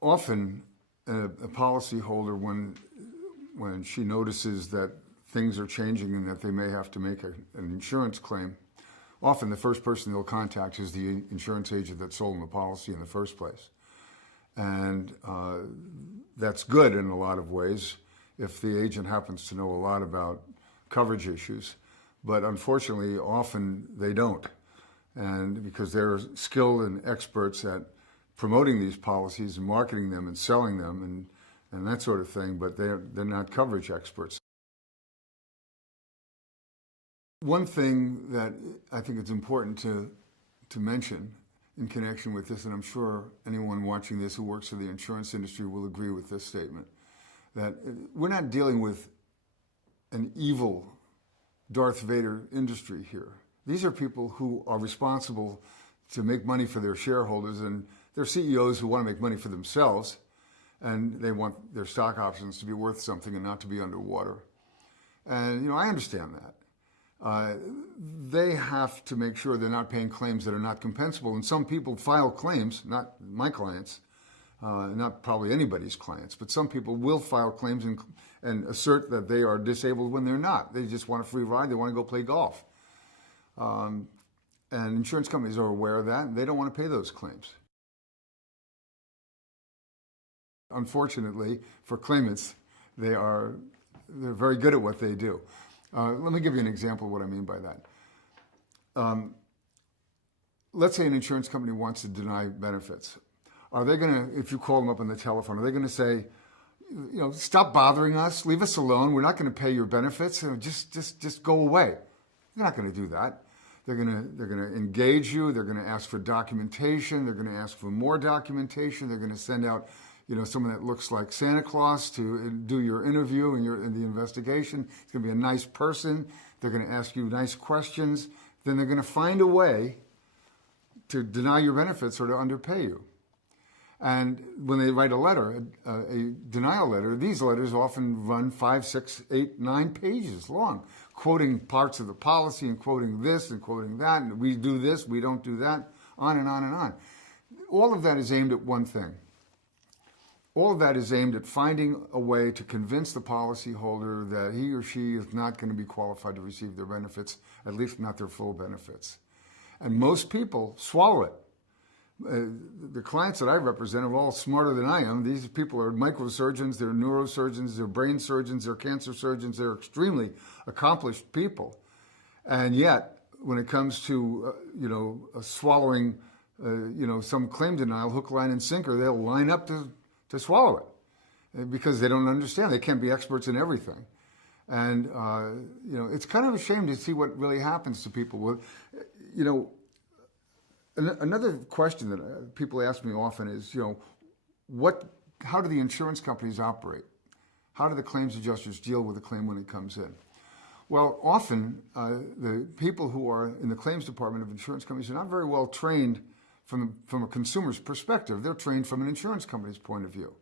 often a policyholder, when she notices that things are changing and that they may have to make an insurance claim, often the first person they'll contact is the insurance agent that sold them the policy in the first place. And that's good in a lot of ways if the agent happens to know a lot about coverage issues. But unfortunately, often they don't. And because they're skilled and experts at promoting these policies and marketing them and selling them and that sort of thing, but they're not coverage experts. One thing that I think it's important to mention in connection with this, and I'm sure anyone watching this who works for the insurance industry will agree with this statement, that we're not dealing with an evil Darth Vader industry here. These are people who are responsible to make money for their shareholders, and they're CEOs who want to make money for themselves, and they want their stock options to be worth something and not to be underwater. And, I understand that. They have to make sure they're not paying claims that are not compensable. And some people file claims, not my clients, not probably anybody's clients, but some people will file claims and assert that they are disabled when they're not. They just want a free ride. They want to go play golf. And insurance companies are aware of that, and they don't want to pay those claims. Unfortunately, for claimants, they're very good at what they do. Let me give you an example of what I mean by that. Let's say an insurance company wants to deny benefits. Are they going to, if you call them up on the telephone, are they going to say, stop bothering us, leave us alone, we're not going to pay your benefits, just go away? They're not going to do that. They're going to engage you. They're going to ask for documentation. They're going to ask for more documentation. They're going to send out someone that looks like Santa Claus to do your interview and the investigation. It's going to be a nice person. They're going to ask you nice questions. Then they're going to find a way to deny your benefits or to underpay you. And when they write a letter, a denial letter, these letters often run 5, 6, 8, 9 pages long, quoting parts of the policy and quoting this and quoting that, and we do this, we don't do that, on and on and on. All of that is aimed at one thing. All of that is aimed at finding a way to convince the policyholder that he or she is not going to be qualified to receive their benefits, at least not their full benefits. And most people swallow it. The clients that I represent are all smarter than I am. These people are microsurgeons, they're neurosurgeons, they're brain surgeons, they're cancer surgeons, they're extremely accomplished people. And yet, when it comes to, swallowing, some claim denial, hook, line, and sinker, they'll line up to swallow it because they don't understand. They can't be experts in everything. And, it's kind of a shame to see what really happens to people. Another question that people ask me often is, how do the insurance companies operate? How do the claims adjusters deal with a claim when it comes in? Well, often the people who are in the claims department of insurance companies are not very well trained from a consumer's perspective. They're trained from an insurance company's point of view.